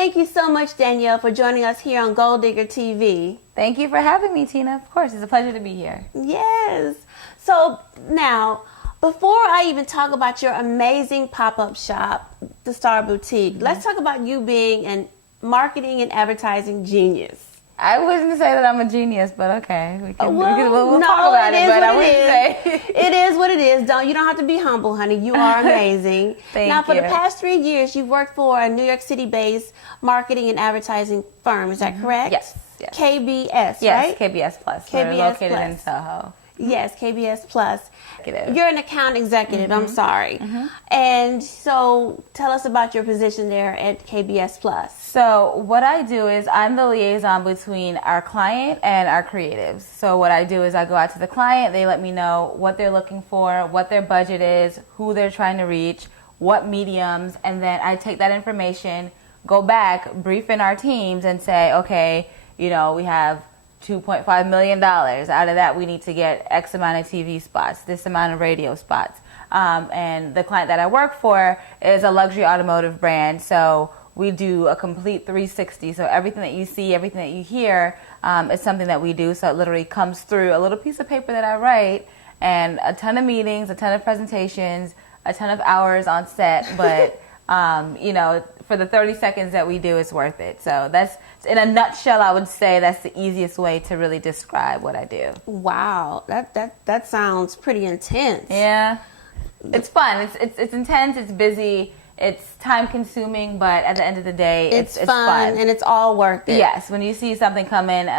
Thank you so much, Danielle, for joining us here on Gold Digger TV. Thank you for having me, Tina. Of course, it's a pleasure to be here. Yes. So now, before I even talk about your amazing pop-up shop, The Star Boutique, let's talk about you being a marketing and advertising genius. I wouldn't say that I'm a genius, but okay. We'll no, talk about it, but I wouldn't say. It is what it is. You don't have to be humble, honey. You are amazing. Thank now, for you. the past 3 years, you've worked for a New York City-based marketing and advertising firm. Is that correct? Yes. KBS, yes, right? KBS Plus. KBS We're located Plus. in Soho. Yes, KBS Plus. Executive. You're an account executive. I'm sorry. And so, tell us about your position there at KBS Plus. So what I do is I'm the liaison between our client and our creatives. So what I do is I go out to the client, they let me know what they're looking for, what their budget is, who they're trying to reach, what mediums, and then I take that information, go back, brief in our teams and say, okay, you know, we have $2.5 million. Out of that, we need to get X amount of TV spots, this amount of radio spots. And the client that I work for is a luxury automotive brand, so we do a complete 360. So everything that you see, everything that you hear is something that we do. So it literally comes through a little piece of paper that I write and a ton of meetings, a ton of presentations, a ton of hours on set. But, you know, for the 30 seconds that we do, it's worth it. So that's, in a nutshell, I would say that's the easiest way to really describe what I do. Wow, that sounds pretty intense. Yeah, it's fun. It's intense. It's busy. It's time consuming, but at the end of the day, it's fun and it's all worth it. Yes, when you see something come in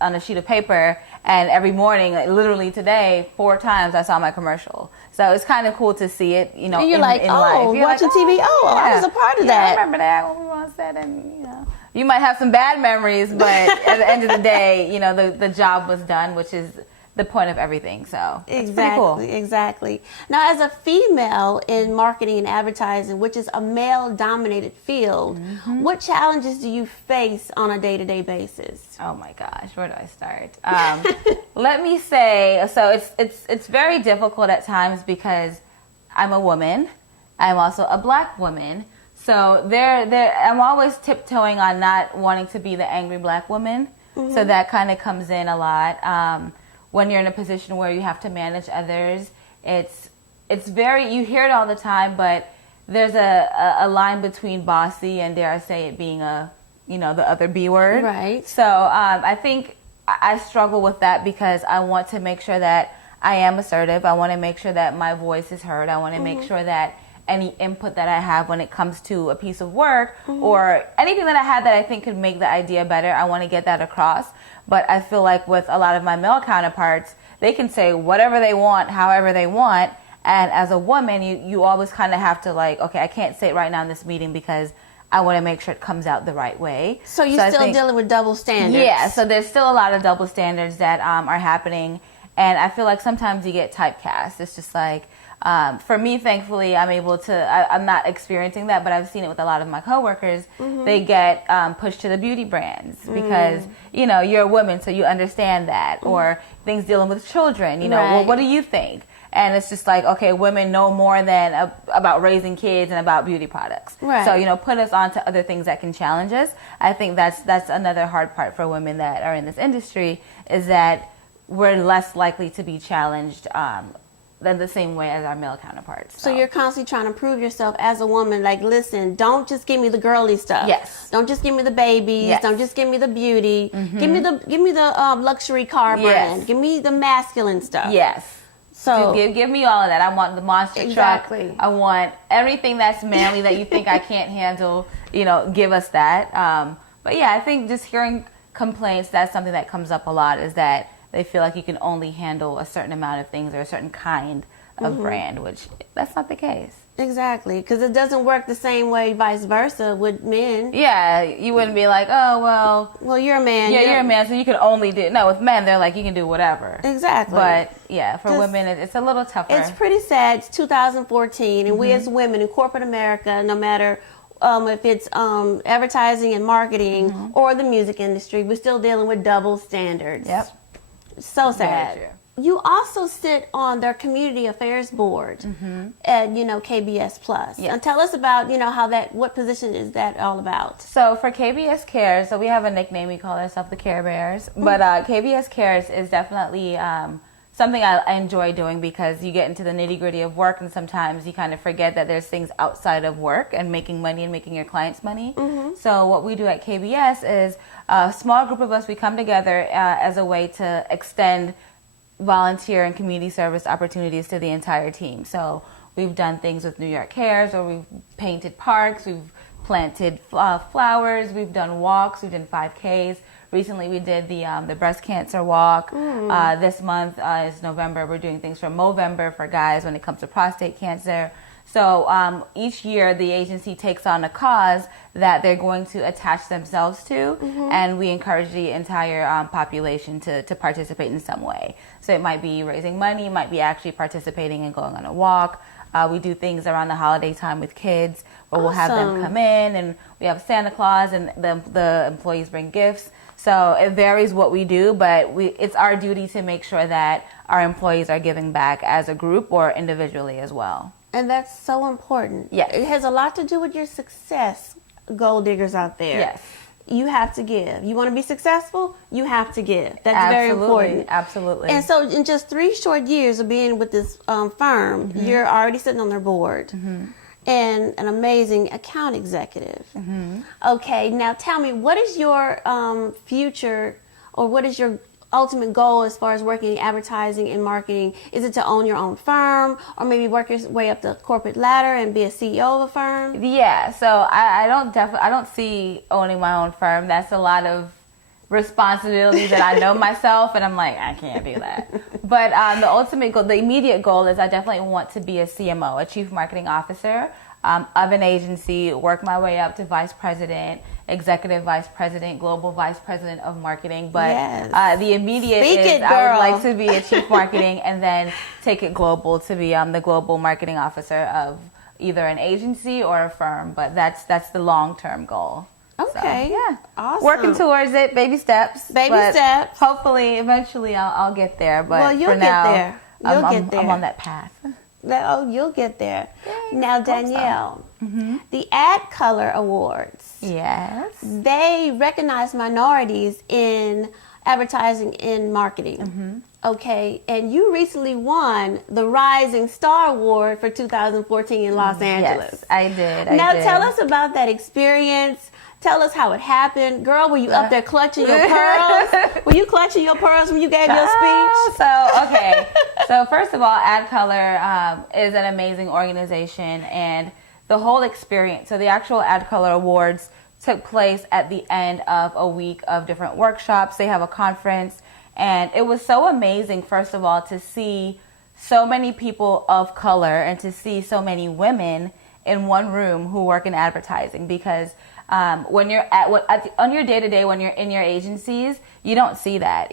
on a sheet of paper, and every morning, like literally today, 4 times I saw my commercial. So it's kind of cool to see it, you know, and you're in like, life. You're watching TV. Oh, yeah. I was a part of Yeah, that. I remember that when we were on set, and you know, you might have some bad memories, but at the end of the day, you know, the job was done, which is the point of everything. So it's pretty cool. Exactly. Now, as a female in marketing and advertising, which is a male-dominated field, what challenges do you face on a day-to-day basis? Oh my gosh, where do I start? Let me say, so it's very difficult at times because I'm a woman. I'm also a black woman. So I'm always tiptoeing on not wanting to be the angry black woman. So that kind of comes in a lot. When you're in a position where you have to manage others, it's very, you hear it all the time, but there's a line between bossy and, dare I say it, being the other B word. Right. So I think I struggle with that because I want to make sure that I am assertive. I want to make sure that my voice is heard. I want to make sure that any input that I have when it comes to a piece of work or anything that I have that I think could make the idea better, I want to get that across. But I feel like with a lot of my male counterparts, they can say whatever they want, however they want. And as a woman, you always kind of have to like, okay, I can't say it right now in this meeting because I want to make sure it comes out the right way. So you're still dealing with double standards? Yeah, so there's still a lot of double standards that are happening. And I feel like sometimes you get typecast. It's just like, for me, thankfully, I'm able to, I'm not experiencing that, but I've seen it with a lot of my coworkers. They get pushed to the beauty brands because, you know, you're a woman, so you understand that. Or things dealing with children, you know, well, what do you think? And it's just like, okay, women know more than about raising kids and about beauty products. Right. So, you know, put us on to other things that can challenge us. I think that's another hard part for women that are in this industry is that we're less likely to be challenged than the same way as our male counterparts. So you're constantly trying to prove yourself as a woman. Like, listen, don't just give me the girly stuff. Yes. Don't just give me the babies. Yes. Don't just give me the beauty. Give me the luxury car brand. Yes. Give me the masculine stuff. Yes. So give me all of that. I want the monster truck. I want everything that's manly that you think I can't handle. You know, give us that. But yeah, I think just hearing complaints, that's something that comes up a lot, is that they feel like you can only handle a certain amount of things or a certain kind of brand, which that's not the case. Exactly, because it doesn't work the same way vice versa with men. Yeah, you wouldn't be like, oh, well, you're a man. Yeah, you're a man, so you can only do... No, with men, they're like, you can do whatever. Exactly. But, yeah, for women, it's a little tougher. It's pretty sad. It's 2014, and we as women in corporate America, no matter if it's advertising and marketing or the music industry, we're still dealing with double standards. Yep. So sad. you also sit on their community affairs board at, KBS Plus. Yes. And tell us about, what position is that all about? So for KBS Cares, so we have a nickname, we call ourselves the Care Bears, but KBS Cares is definitely something I enjoy doing because you get into the nitty gritty of work and sometimes you kind of forget that there's things outside of work and making money and making your clients money. So what we do at KBS is a small group of us, we come together as a way to extend volunteer and community service opportunities to the entire team. So we've done things with New York Cares, or we've painted parks, we've planted flowers, we've done walks, we've done 5Ks. Recently we did the breast cancer walk. This month is November. We're doing things for Movember for guys when it comes to prostate cancer. So each year the agency takes on a cause that they're going to attach themselves to, and we encourage the entire population to participate in some way. So it might be raising money, it might be actually participating and going on a walk. We do things around the holiday time with kids where we'll have them come in, and we have Santa Claus and the employees bring gifts. So it varies what we do, but it's our duty to make sure that our employees are giving back as a group or individually as well. And that's so important. Yes. It has a lot to do with your success, gold diggers out there. Yes. You have to give. You want to be successful? You have to give. That's very important. Absolutely. And so in just 3 short years of being with this firm, you're already sitting on their board. And an amazing account executive. Okay, now tell me, what is your future, or what is your ultimate goal as far as working in advertising and marketing? Is it to own your own firm, or maybe work your way up the corporate ladder and be a CEO of a firm? Yeah, so I don't see owning my own firm. That's a lot of responsibility that I know myself, and I'm like, I can't do that. But the ultimate goal, the immediate goal is I definitely want to be a CMO, a chief marketing officer of an agency, work my way up to vice president, executive vice president, global vice president of marketing. But the immediate is I would like to be a chief marketing and then take it global to be the global marketing officer of either an agency or a firm. But that's the long-term goal. Okay. So, yeah. Awesome. Working towards it, baby steps. Baby steps. Hopefully, eventually, I'll get there. But well, you'll for now, get there. You'll get there. I'm on that path. Oh, you'll get there. Yay, now, Danielle, the Ad Color Awards. Yes. They recognize minorities in advertising and marketing. Okay, and you recently won the Rising Star Award for 2014 in Los Angeles. Yes, I did. Now, tell us about that experience. Tell us how it happened. Girl, were you up there clutching your pearls? Were you clutching your pearls when you gave your speech? So first of all, Ad Color is an amazing organization, and the whole experience, so the actual Ad Color Awards took place at the end of a week of different workshops. They have a conference, and it was so amazing, first of all, to see so many people of color and to see so many women in one room who work in advertising, because when you're on your day-to-day, when you're in your agencies, you don't see that.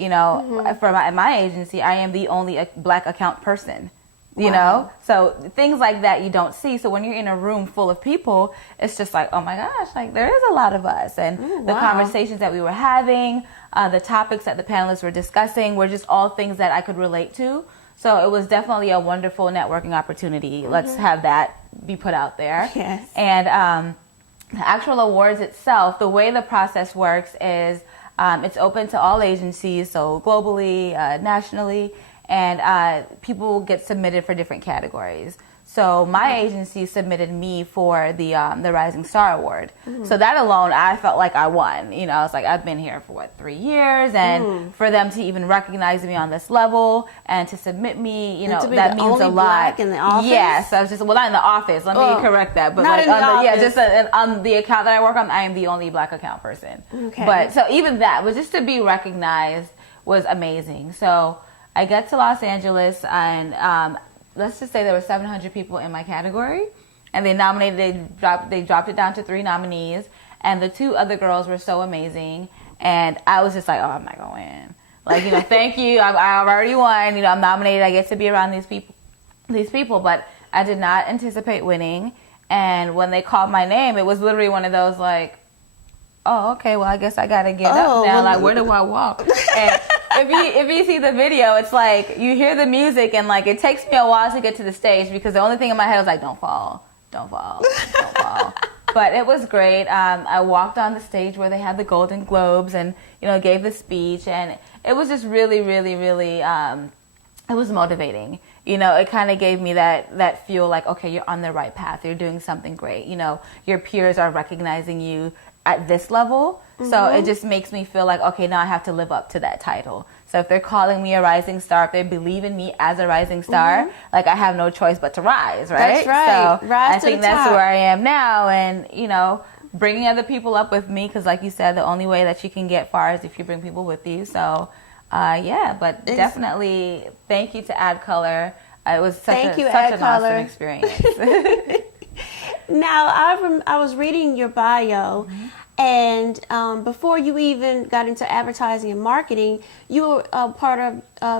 For my agency, I am the only black account person. You know, so things like that you don't see. So when you're in a room full of people, it's just like, oh my gosh, like there is a lot of us. And the conversations that we were having, the topics that the panelists were discussing were just all things that I could relate to. So it was definitely a wonderful networking opportunity. Let's have that be put out there. Yes. And the actual awards itself, the way the process works is it's open to all agencies, so globally, nationally, and people get submitted for different categories. So my agency submitted me for the Rising Star Award. So that alone, I felt like I won. I was like, I've been here for 3 years, and for them to even recognize me on this level and to submit me, that means a lot. Black in the office? Yes, I was just not in the office. Let me correct that, but not like in the office. on the account that I work on, I am the only black account person. Okay. But so even that, but just to be recognized was amazing. So I get to Los Angeles, and let's just say there were 700 people in my category, and they dropped it down to 3 nominees, and the 2 other girls were so amazing, and I was just like, oh, I'm not gonna win. Like, thank you, I've already won. I'm nominated. I get to be around these people, but I did not anticipate winning. And when they called my name, it was literally one of those like, oh, okay, well, I guess I gotta get up now. Like, where do I walk? And if you see the video, it's like you hear the music and like it takes me a while to get to the stage because the only thing in my head was like, don't fall, don't fall, don't fall. But it was great. I walked on the stage where they had the Golden Globes and, gave the speech, and it was just really, really, really, it was motivating. It kind of gave me that feel like, okay, you're on the right path. You're doing something great. Your peers are recognizing you at this level. So it just makes me feel like, okay, now I have to live up to that title. So if they're calling me a rising star, if they believe in me as a rising star, like I have no choice but to rise, right? That's right. So Rise I to think the that's top. where I am now, and bringing other people up with me, because like you said, the only way that you can get far is if you bring people with you. So but definitely thank you to Add Color. It was such an awesome experience. Now, I was reading your bio, and before you even got into advertising and marketing, you were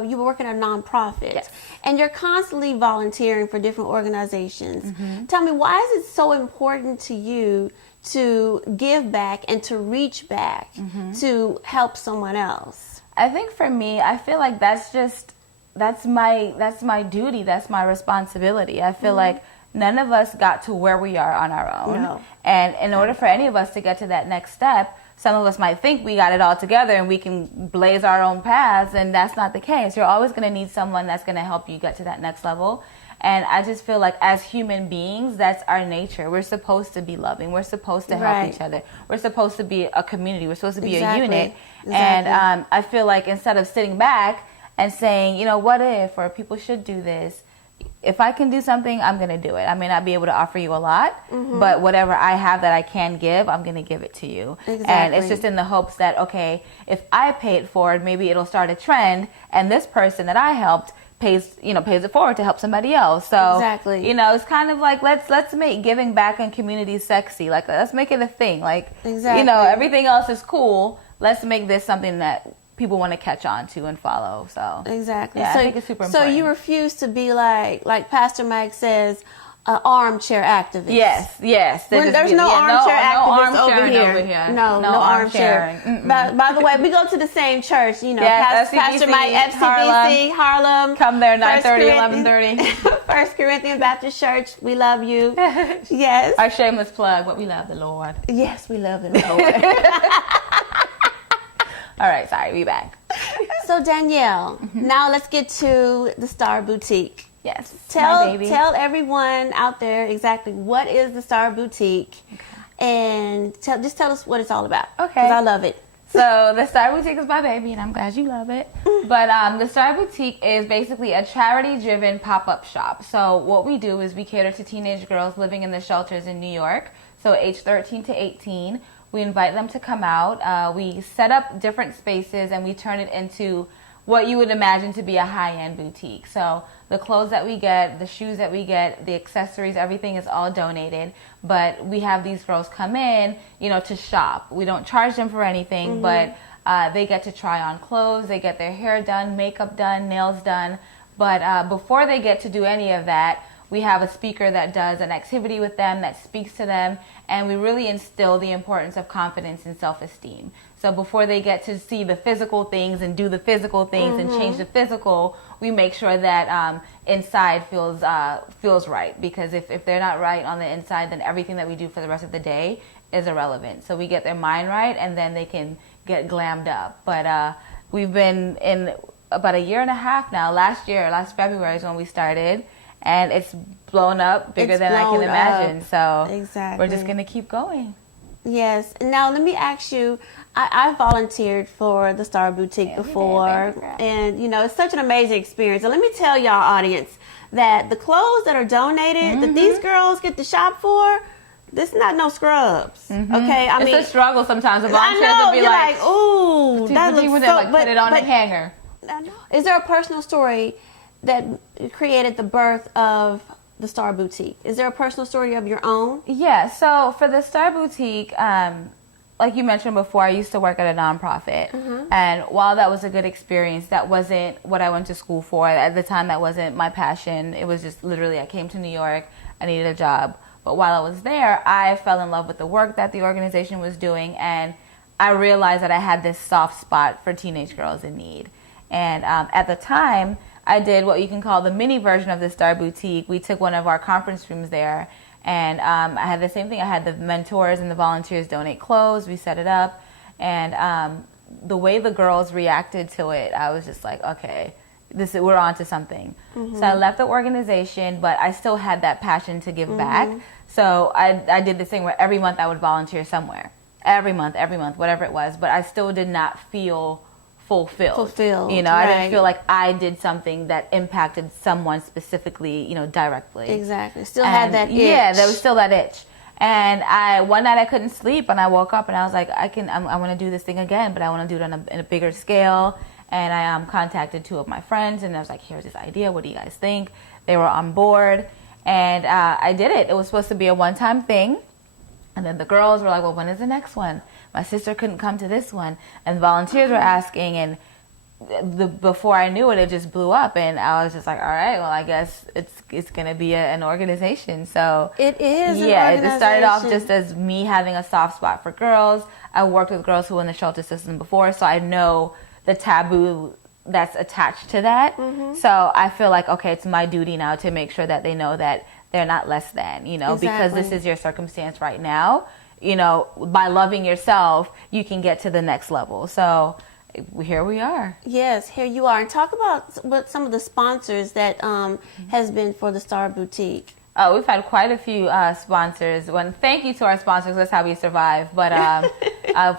you were working at a nonprofit. Yes. And you're constantly volunteering for different organizations. Tell me, why is it so important to you to give back and to reach back to help someone else? I think for me, I feel like that's my duty, that's my responsibility. I feel like none of us got to where we are on our own. No. And in order for any of us to get to that next step, some of us might think we got it all together and we can blaze our own paths, and that's not the case. You're always going to need someone that's going to help you get to that next level. And I just feel like as human beings, that's our nature. We're supposed to be loving. We're supposed to help each other. We're supposed to be a community. We're supposed to be a unit. And I feel like instead of sitting back and saying, what if, or people should do this, if I can do something, I'm going to do it. I may not be able to offer you a lot, but whatever I have that I can give, I'm going to give it to you. Exactly. And it's just in the hopes that, okay, if I pay it forward, maybe it'll start a trend, and this person that I helped pays it forward to help somebody else. So, Exactly. It's kind of like, let's make giving back in community sexy. Like, let's make it a thing. Like, Exactly. Everything else is cool. Let's make this something that people want to catch on to and follow. So Exactly. yeah, So, I think it's super important. So you refuse to be like Pastor Mike says, an armchair activist. Yes. There's no armchair activists over here. No armchair. By the way, we go to the same church. Yes, Pastor Mike, FCBC, Harlem. Come there 9:30, 11:30. First Corinthian Baptist Church. We love you. Yes. Our shameless plug, but we love the Lord. Yes, we love the Lord. All right, sorry, we back. So Danielle, now let's get to the Star Boutique. Yes, Tell everyone out there exactly what is the Star Boutique, and tell us what it's all about. Okay, because I love it. So the Star Boutique is my baby, and I'm glad you love it. But the Star Boutique is basically a charity-driven pop-up shop. So what we do is we cater to teenage girls living in the shelters in New York, so age 13 to 18. We invite them to come out. We set up different spaces, and we turn it into what you would imagine to be a high-end boutique. So the clothes that we get, the shoes that we get, the accessories, everything is all donated. But we have these girls come in, to shop. We don't charge them for anything, but they get to try on clothes. They get their hair done, makeup done, nails done. But before they get to do any of that, we have a speaker that does an activity with them, that speaks to them, and we really instill the importance of confidence and self-esteem. So before they get to see the physical things and do the physical things and change the physical, we make sure that inside feels right. Because if they're not right on the inside, then everything that we do for the rest of the day is irrelevant. So we get their mind right, and then they can get glammed up. But we've been in about a year and a half now. Last February is when we started. And it's blown up bigger than I can imagine. So exactly. We're just going to keep going. Yes. Now, let me ask you, I volunteered for the Star Boutique before. And, it's such an amazing experience. And let me tell y'all, audience, that the clothes that are donated, that these girls get to shop for, this is not no scrubs. Okay? I mean, it's a struggle sometimes. I know. You're like, ooh, that looks so... Like, put it on a hanger. I know. Is there a personal story that created the birth of the Star Boutique? Is there a personal story of your own? Yeah, so for the Star Boutique, like you mentioned before, I used to work at a nonprofit. And while that was a good experience, that wasn't what I went to school for. At the time, that wasn't my passion. It was just literally, I came to New York, I needed a job. But while I was there, I fell in love with the work that the organization was doing, and I realized that I had this soft spot for teenage girls in need. And at the time, I did what you can call the mini version of the Star Boutique. We took one of our conference rooms there, and I had the same thing. I had the mentors and the volunteers donate clothes. We set it up, and the way the girls reacted to it, I was just like, okay, we're on to something. So I left the organization, but I still had that passion to give back. So I did this thing where every month I would volunteer somewhere. Every month, whatever it was. But I still did not feel fulfilled. You know, I didn't feel like I did something that impacted someone specifically, you know, directly. Exactly. Still had that itch. Yeah, there was still that itch. And one night I couldn't sleep, and I woke up and I was like, I want to do this thing again, but I want to do it in a bigger scale. And I contacted 2 of my friends, and I was like, here's this idea. What do you guys think? They were on board, and I did it. It was supposed to be a one-time thing. And then the girls were like, well, when is the next one? My sister couldn't come to this one. And volunteers were asking, and before I knew it, it just blew up. And I was just like, all right, well, I guess it's going to be an organization. So it is an organization. It started off just as me having a soft spot for girls. I worked with girls who were in the shelter system before, so I know the taboo that's attached to that. So I feel like, okay, it's my duty now to make sure that they know that they're not less than, you know, because this is your circumstance right now. You know, by loving yourself, you can get to the next level. So here we are. Yes, here you are. And talk about what some of the sponsors that has been for the Star Boutique. Oh, we've had quite a few sponsors. Thank you to our sponsors. That's how we survive. But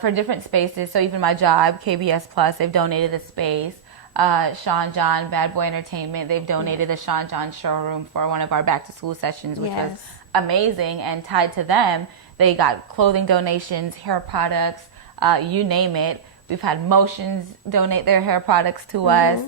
for different spaces, so even my job, KBS Plus, they've donated a space. Sean John, Bad Boy Entertainment, they've donated the Sean John showroom for one of our back to school sessions, which was amazing. And tied to them, they got clothing donations, hair products, you name it. We've had Motions donate their hair products to us.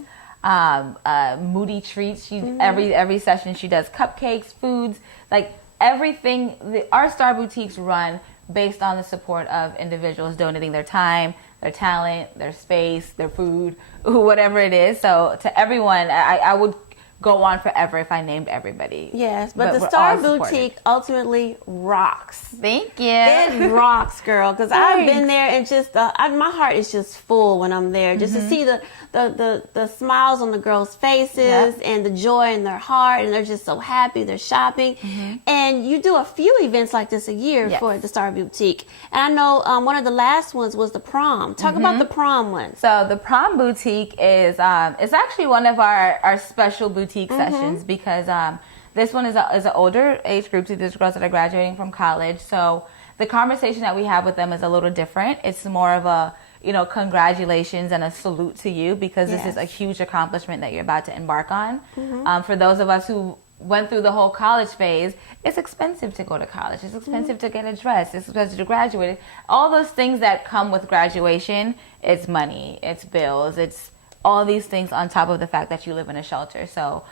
Moody Treats, every session she does cupcakes, foods, like everything. Our Star Boutiques run based on the support of individuals donating their time, their talent, their space, their food, whatever it is. So to everyone, I would go on forever if I named everybody. Yes, but the Star Boutique ultimately rocks. Thank you. It rocks, girl, because I've been there and just my heart is just full when I'm there. Just to see the smiles on the girls' faces and the joy in their heart, and they're just so happy. They're shopping, and you do a few events like this a year for the Star Boutique. And I know one of the last ones was the prom. Talk about the prom one. So the prom boutique is it's actually one of our special boutique sessions because this one is an older age group. So there's girls that are graduating from college. So the conversation that we have with them is a little different. It's more of a, you know, congratulations and a salute to you because this is a huge accomplishment that you're about to embark on. For those of us who went through the whole college phase, it's expensive to go to college. It's expensive to get a dress. It's expensive to graduate. All those things that come with graduation, it's money, it's bills, it's all these things on top of the fact that you live in a shelter. So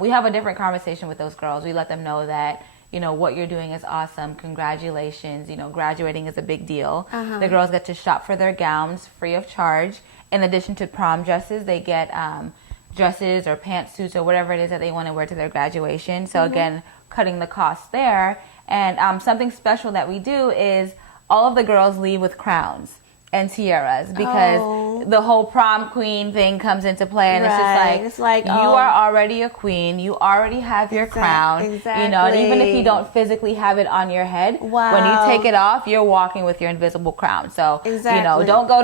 we have a different conversation with those girls. We let them know that, you know, what you're doing is awesome. Congratulations. You know, graduating is a big deal. The girls get to shop for their gowns free of charge. In addition to prom dresses, they get dresses or pantsuits or whatever it is that they want to wear to their graduation. So again, cutting the cost there. And something special that we do is all of the girls leave with crowns and tiaras because the whole prom queen thing comes into play, and it's like you are already a queen, you already have your crown, you know, and even if you don't physically have it on your head, when you take it off, you're walking with your invisible crown. So you know, don't go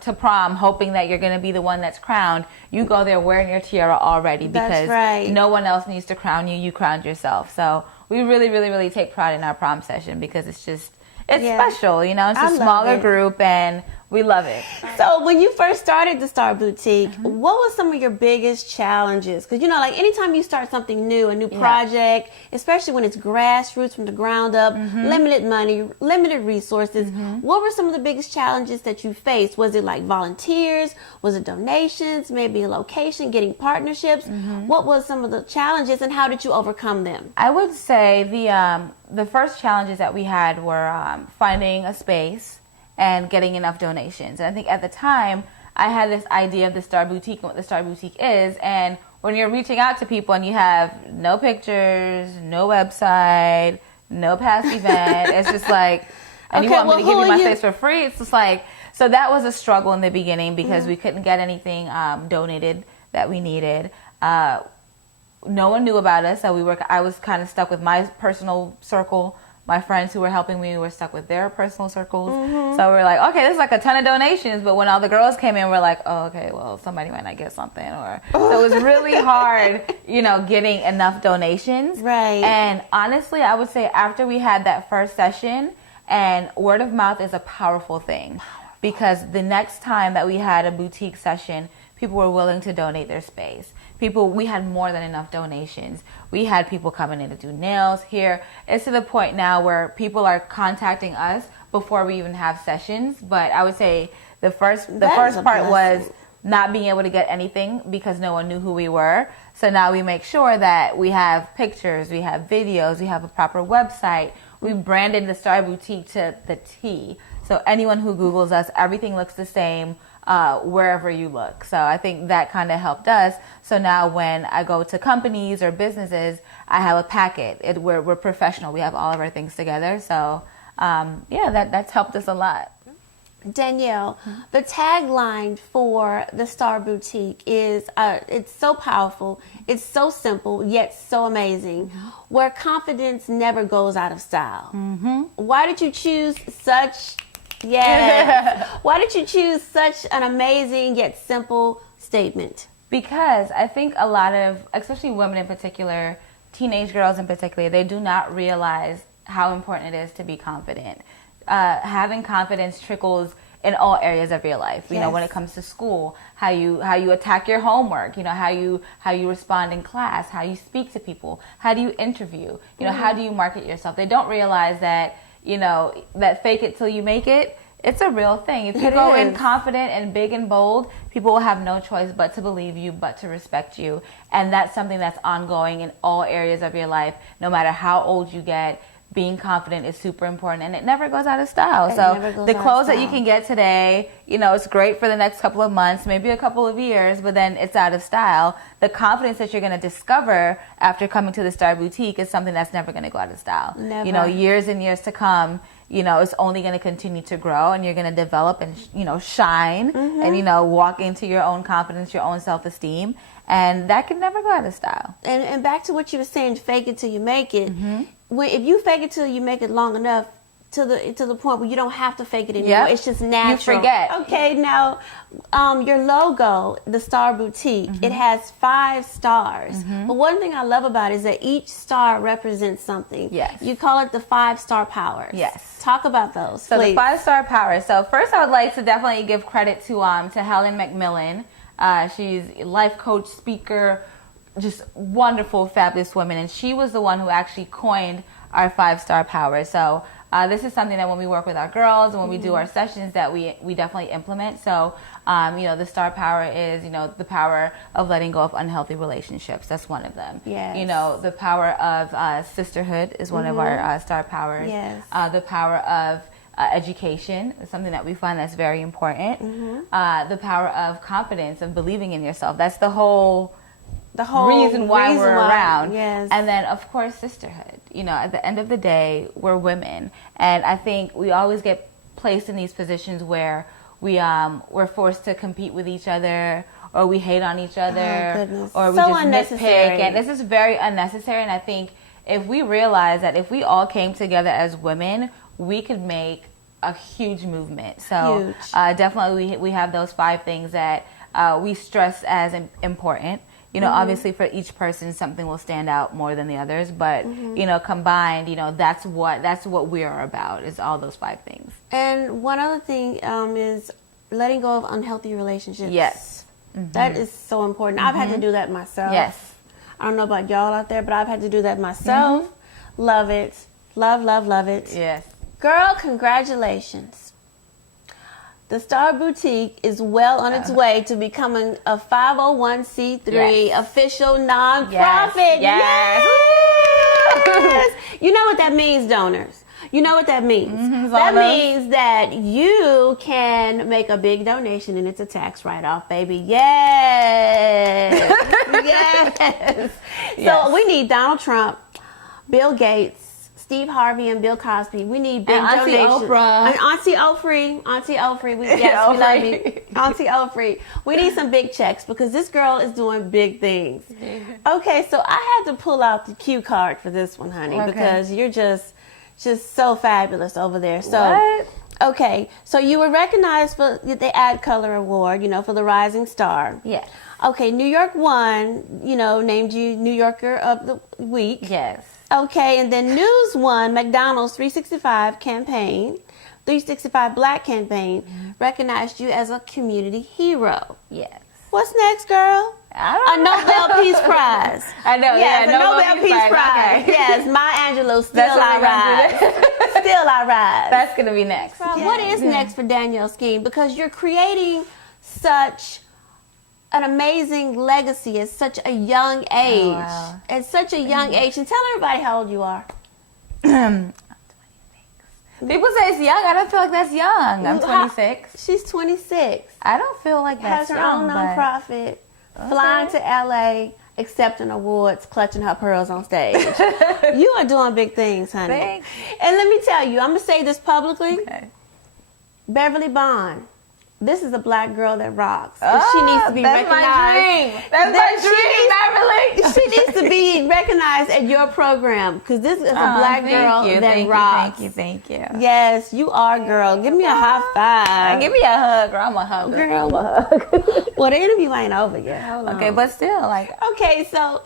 to prom hoping that you're going to be the one that's crowned. You go there wearing your tiara already because no one else needs to crown you. You crowned yourself. So we really, really, really take pride in our prom session because it's special, you know. It's a smaller group, and we love it. So when you first started the Star Boutique, what was some of your biggest challenges? Because, you know, like anytime you start something new, a new project, especially when it's grassroots from the ground up, limited money, limited resources, what were some of the biggest challenges that you faced? Was it like volunteers? Was it donations? Maybe a location, getting partnerships? What was some of the challenges, and how did you overcome them? I would say the first challenges that we had were finding a space and getting enough donations. And I think at the time, I had this idea of the Star Boutique and what the Star Boutique is. And when you're reaching out to people and you have no pictures, no website, no past event, it's just like, and you want me to give you my space for free? It's just like, So that was a struggle in the beginning because we couldn't get anything donated that we needed. No one knew about us, so I was kind of stuck with my personal circle. My friends who were helping me were stuck with their personal circles. So we were like, okay, this is like a ton of donations. But when all the girls came in, we're like, oh, okay, well, somebody might not get something. So it was really hard, getting enough donations. Right. And honestly, I would say after we had that first session, and word of mouth is a powerful thing, because the next time that we had a boutique session, people were willing to donate their space. We had more than enough donations. We had people coming in to do nails here. It's to the point now where people are contacting us before we even have sessions. But I would say the first part was not being able to get anything because no one knew who we were. So now we make sure that we have pictures, we have videos, we have a proper website. We branded the Star Boutique to the T. So anyone who Googles us, everything looks the same wherever you look. So I think that kind of helped us. So now when I go to companies or businesses, I have a packet. We're professional. We have all of our things together. So that's helped us a lot. Danielle, the tagline for the Star Boutique is, it's so powerful, it's so simple, yet so amazing, where confidence never goes out of style. Why did you choose such an amazing yet simple statement? Because I think a lot of, especially women in particular, teenage girls in particular, they do not realize how important it is to be confident. Having confidence trickles in all areas of your life. You know, when it comes to school, how you attack your homework, how you respond in class, how you speak to people, how do you interview, how do you market yourself. They don't realize that, that fake it till you make it. It's a real thing. If you go in confident and big and bold, people will have no choice but to believe you, but to respect you. And that's something that's ongoing in all areas of your life. No matter how old you get, being confident is super important, and it never goes out of style. So the clothes that you can get today, it's great for the next couple of months, maybe a couple of years, but then it's out of style. The confidence that you're going to discover after coming to the Star Boutique is something that's never going to go out of style. Never. Years and years to come, it's only going to continue to grow, and you're going to develop and, shine and, walk into your own confidence, your own self-esteem. And that can never go out of style. And back to what you were saying, fake it till you make it. If you fake it till you make it long enough, to the point where you don't have to fake it anymore, it's just natural. You forget. Okay, now your logo, the Star Boutique, it has 5 stars. But one thing I love about it is that each star represents something. Yes. You call it the 5-star powers. Yes. Talk about those, so please. The 5-star powers. So first, I would like to definitely give credit to Helen McMillan. She's a life coach, speaker, just wonderful, fabulous woman. And she was the one who actually coined our 5-star power. So this is something that when we work with our girls and when we do our sessions that we definitely implement. So, the star power is, the power of letting go of unhealthy relationships. That's one of them. Yes. The power of sisterhood is one of our star powers. Yes. The power of education is something that we find that's very important. The power of confidence, of believing in yourself. That's the whole reason why we're around. Yes. And then, of course, sisterhood. At the end of the day, we're women. And I think we always get placed in these positions where we're forced to compete with each other, or we hate on each other, or we just nitpick. And this is very unnecessary. And I think if we realize that if we all came together as women, we could make a huge movement. So definitely we have those 5 things that we stress as important. Obviously for each person something will stand out more than the others, but combined, that's what we are about, is all those 5 things. And one other thing is letting go of unhealthy relationships. Yes. That is so important. I've had to do that myself. Yes. I don't know about y'all out there, but I've had to do that myself. Love it. Love it. Yes. Girl, congratulations. The Star Boutique is well on its way to becoming a 501c3 official nonprofit. Yes. Yes. You know what that means, donors. You know what that means. That means that you can make a big donation and it's a tax write-off, baby. Yes. Yes. So we need Donald Trump, Bill Gates, Steve Harvey and Bill Cosby. We need big And Auntie donations. Oprah. And Auntie Oprah. Yes, we love you. Auntie Oprah. We need some big checks because this girl is doing big things. Okay, so I had to pull out the cue card for this one, honey, Okay. because you're just so fabulous over there. So What? okay, so you were recognized for the Ad Color Award, for the Rising Star. Yes. Okay, New York won, named you New Yorker of the Week. Yes. Okay, and then News won McDonald's 365 campaign, 365 Black campaign, recognized you as a community hero. Yes. What's next, girl? I A don't know. Nobel Peace Prize. I know. Yes, yeah, a Nobel Peace Prize. Okay. Yes, Maya Angelou, Still That's what I we're gonna Rise. Still I Rise. That's gonna be next. What is next for Danielle Skeen? Because you're creating such an amazing legacy at such a young age. Oh, wow. At such a young age. And tell everybody how old you are. People say it's young. I don't feel like that's young. I'm How- 26. She's 26. I don't feel like Has that's her young. own but- nonprofit. Flying to LA, accepting awards, clutching her pearls on stage. You are doing big things, honey. Thanks. And let me tell you, I'm going to say this publicly. Okay. Beverly Bond. This is a black girl that rocks. And she needs to be that's recognized. my dream. That's That my dream, Beverly. She needs to be recognized at your program because this is a black girl that rocks. Thank you. Yes, you are, girl. Give me a high five. Give me a hug, girl. I'm a hugger. Girl, well, the interview ain't over yet. Hold on. Okay, but still, like, Okay, so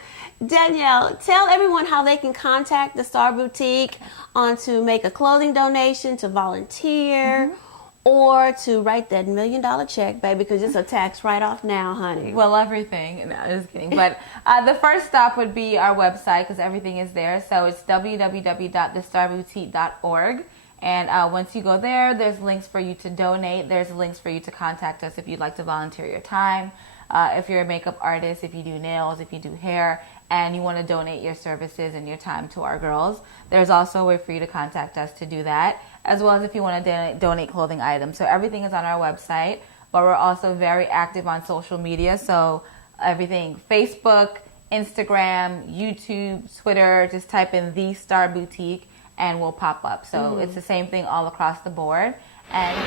Danielle, tell everyone how they can contact the Star Boutique to make a clothing donation, to volunteer, or to write that $1 million check, baby, because it's a tax write-off now, honey. well, everything. No, just kidding. But the first stop would be our website because everything is there. So it's www.thestarboutique.org. And once you go there, there's links for you to donate. There's links for you to contact us if you'd like to volunteer your time. If you're a makeup artist, if you do nails, if you do hair, and you want to donate your services and your time to our girls, there's also a way for you to contact us to do that, as well as if you want to donate clothing items. So everything is on our website, but we're also very active on social media. So everything, Facebook, Instagram, YouTube, Twitter, just type in The Star Boutique and we'll pop up. So it's the same thing all across the board. And